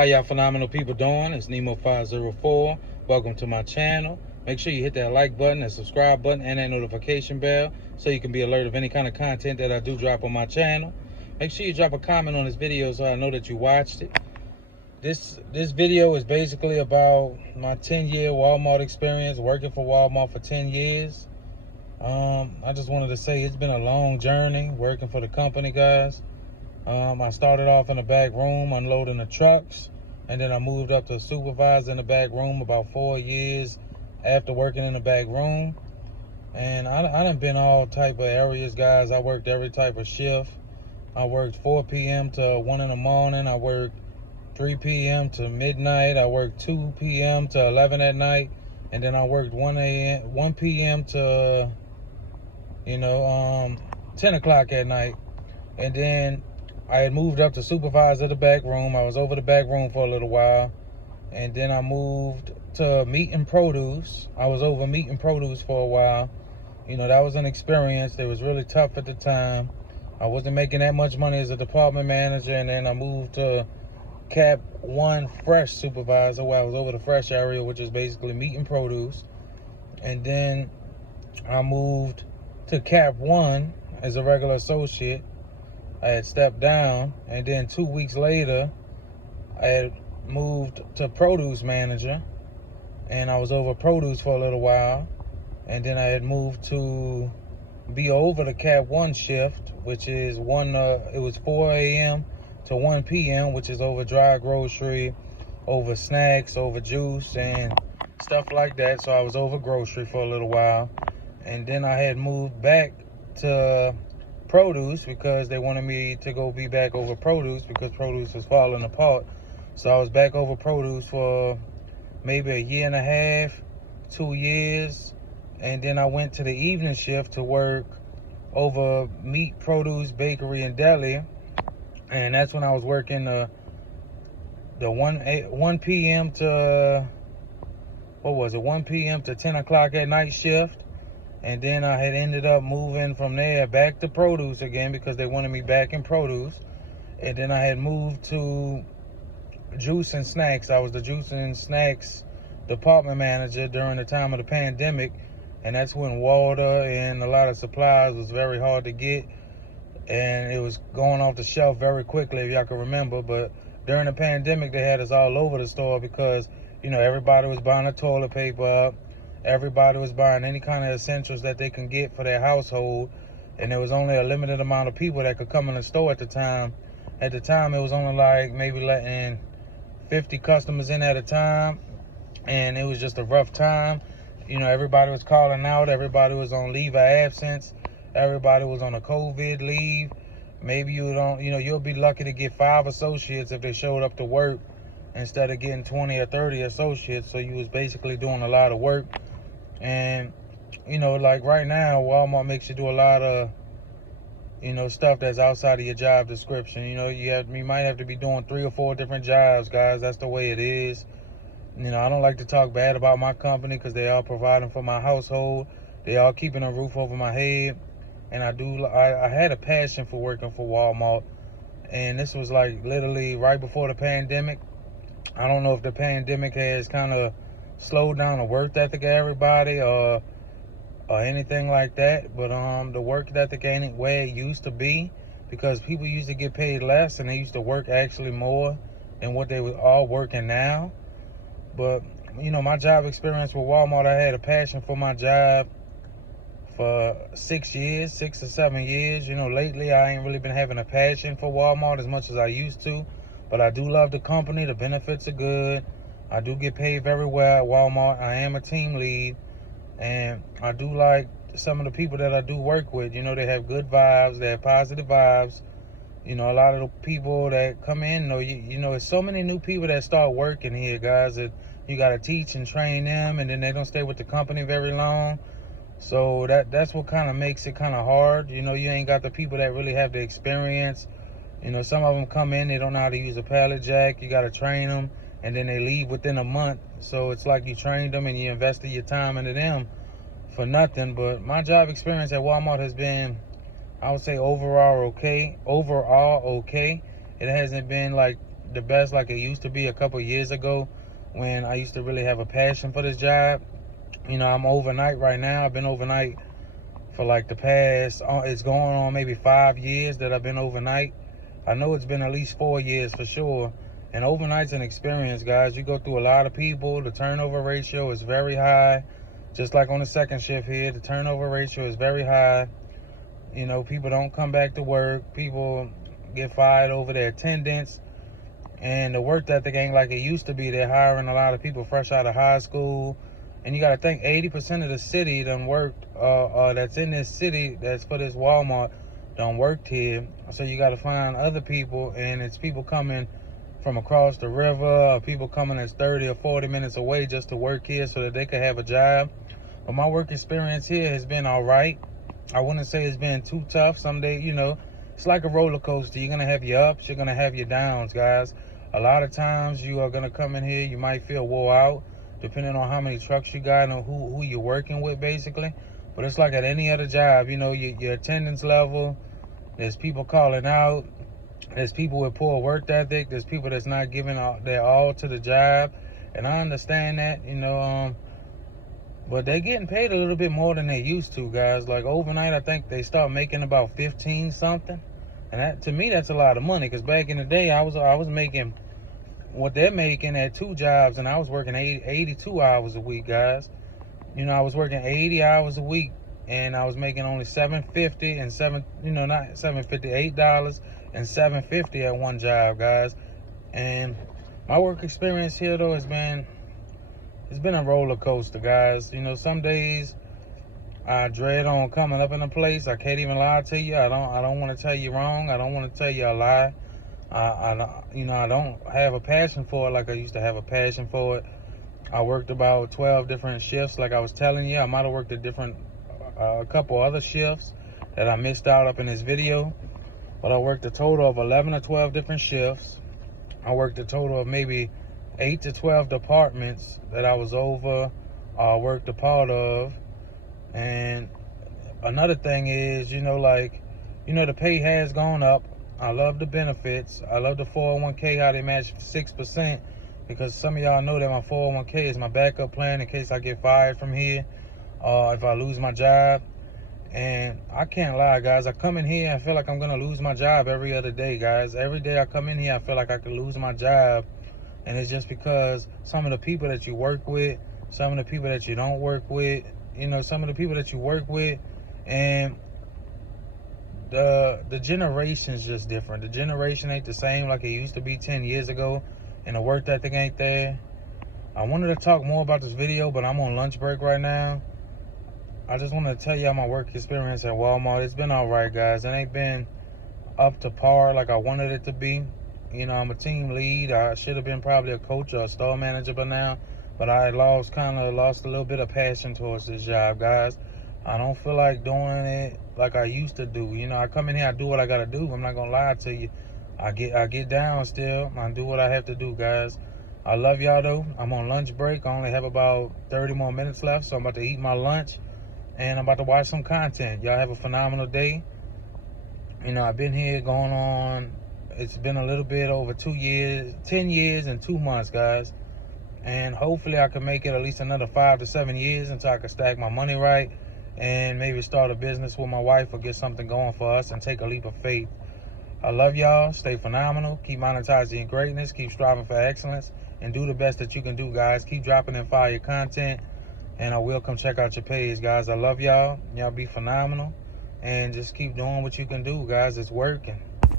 How y'all phenomenal people doing? It's Nemo504. Welcome to my channel. Make sure you hit that like button, that subscribe button, and that notification bell so you can be alerted of any kind of content that I do drop on my channel. Make sure you drop a comment on this video so I know that you watched it. This video is basically about my 10-year Walmart experience, working for Walmart for 10 years. I just wanted to say it's been a long journey working for the company, guys. I started off in the back room unloading the trucks, and then I moved up to supervisor in the back room about 4 years after working in the back room. And I done been all type of areas, guys. I worked every type of shift. I worked 4 p.m. to 1 in the morning. I worked 3 p.m. to midnight. I worked 2 p.m. to 11 at night. And then I worked 1 p.m. to, 10 o'clock at night. And then I had moved up to supervisor of the back room. I was over the back room for a little while. And then I moved to meat and produce. I was over meat and produce for a while. That was an experience. It was really tough at the time. I wasn't making that much money as a department manager. And then I moved to Cap 1 fresh supervisor, where I was over the fresh area, which is basically meat and produce. And then I moved to Cap 1 as a regular associate. I had stepped down, and then 2 weeks later, I had moved to produce manager, and I was over produce for a little while. And then I had moved to be over the Cap 1 shift, which is it was 4 a.m. to 1 p.m., which is over dry grocery, over snacks, over juice, and stuff like that. So I was over grocery for a little while. And then I had moved back to produce because they wanted me to go be back over produce because produce was falling apart. So I was back over produce for maybe a year and a half, 2 years. And then I went to the evening shift to work over meat, produce, bakery, and deli. And that's when I was working the 1 p.m. to, 1 p.m. to 10 o'clock at night shift. And then I had ended up moving from there back to produce again because they wanted me back in produce. And then I had moved to juice and snacks. I was the juice and snacks department manager during the time of the pandemic. And that's when water and a lot of supplies was very hard to get. And it was going off the shelf very quickly, if y'all can remember. But during the pandemic, they had us all over the store because, everybody was buying the toilet paper up. Everybody was buying any kind of essentials that they can get for their household. And there was only a limited amount of people that could come in the store at the time. At the time, it was only like maybe letting 50 customers in at a time. And it was just a rough time. Everybody was calling out. Everybody was on leave of absence. Everybody was on a COVID leave. Maybe you'll be lucky to get 5 associates if they showed up to work instead of getting 20 or 30 associates. So you was basically doing a lot of work. And, like right now, Walmart makes you do a lot of, stuff that's outside of your job description. You might have to be doing 3 or 4 different jobs, guys. That's the way it is. I don't like to talk bad about my company because they are providing for my household. They are keeping a roof over my head. And I had a passion for working for Walmart. And this was like literally right before the pandemic. I don't know if the pandemic has kind of slowed down the work ethic of everybody or anything like that. But the work ethic ain't where it used to be because people used to get paid less and they used to work actually more than what they were all working now. But, my job experience with Walmart, I had a passion for my job for 6 or 7 years. Lately I ain't really been having a passion for Walmart as much as I used to. But I do love the company. The benefits are good. I do get paid very well at Walmart. I am a team lead. And I do like some of the people that I do work with. They have good vibes. They have positive vibes. A lot of the people that come in, there's so many new people that start working here, guys, that you got to teach and train them. And then they don't stay with the company very long. So that's what kind of makes it kind of hard. You ain't got the people that really have the experience. Some of them come in, they don't know how to use a pallet jack. You got to train them, and then they leave within a month. So it's like you trained them and you invested your time into them for nothing. But my job experience at Walmart has been, I would say, overall okay. It hasn't been like the best like it used to be a couple years ago when I used to really have a passion for this job. You know, I'm overnight right now. I've been overnight for like the past, it's going on maybe 5 years that I've been overnight. I know it's been at least 4 years for sure. And overnight's an experience, guys. You go through a lot of people. The turnover ratio is very high. Just like on the second shift here, the turnover ratio is very high. You know, people don't come back to work. People get fired over their attendance. And the work ethic ain't like it used to be. They're hiring a lot of people fresh out of high school. And you got to think 80% of the city done worked, that's in this city, that's for this Walmart, done worked here. So you got to find other people, and it's people coming from across the river, or people coming that's 30 or 40 minutes away just to work here so that they could have a job. But my work experience here has been all right. I wouldn't say it's been too tough. Some days, you know, it's like a roller coaster. You're going to have your ups, you're going to have your downs, guys. A lot of times you are going to come in here, you might feel wore out, depending on how many trucks you got and who you're working with, basically. But it's like at any other job, you know, your attendance level, there's people calling out, there's people with poor work ethic, there's people that's not giving their all to the job, and I understand that, you know, but they're getting paid a little bit more than they used to, guys. Like overnight, I think they start making about 15 something, and that, to me, that's a lot of money, because back in the day, I was making what they're making at 2 jobs, and I was working 82 hours a week, guys. You know, I was working 80 hours a week, and I was making only $7.50 and not $7.50, $8 and $7.50 at one job, guys. And my work experience here though it's been a roller coaster, guys. You know, some days I dread on coming up in a place. I can't even lie to you. I don't want to tell you wrong. I don't want to tell you a lie. I don't have a passion for it like I used to have a passion for it. I worked about 12 different shifts, like I was telling you. I might have worked a couple other shifts that I missed out up in this video. But I worked a total of 11 or 12 different shifts. I worked a total of maybe 8 to 12 departments that I was over, worked a part of. And another thing is, the pay has gone up. I love the benefits. I love the 401k, how they match 6%, because some of y'all know that my 401k is my backup plan in case I get fired from here, if I lose my job. And I can't lie, guys. I come in here, I feel like I'm going to lose my job every other day, guys. Every day I come in here, I feel like I could lose my job. And it's just because some of the people that you work with, some of the people that you don't work with, some of the people that you work with, and the generation's just different. The generation ain't the same like it used to be 10 years ago, and the work ethic ain't there. I wanted to talk more about this video, but I'm on lunch break right now. I just wanted to tell y'all my work experience at Walmart. It's been all right, guys. It ain't been up to par like I wanted it to be. I'm a team lead. I should have been probably a coach or a store manager by now, but I lost a little bit of passion towards this job, guys. I don't feel like doing it like I used to do. I come in here, I do what I gotta do. I'm not gonna lie to you. I get down still. I do what I have to do, guys. I love y'all though. I'm on lunch break. I only have about 30 more minutes left, so I'm about to eat my lunch and I'm about to watch some content. Y'all have a phenomenal day. I've been here going on, it's been a little bit over 2 years, 10 years and 2 months, guys. And hopefully I can make it at least another 5 to 7 years until I can stack my money right and maybe start a business with my wife or get something going for us and take a leap of faith. I love y'all. Stay phenomenal. Keep monetizing your greatness. Keep striving for excellence. And do the best that you can do, guys. Keep dropping in fire content. And I will come check out your page, guys. I love y'all. Y'all be phenomenal. And just keep doing what you can do, guys. It's working.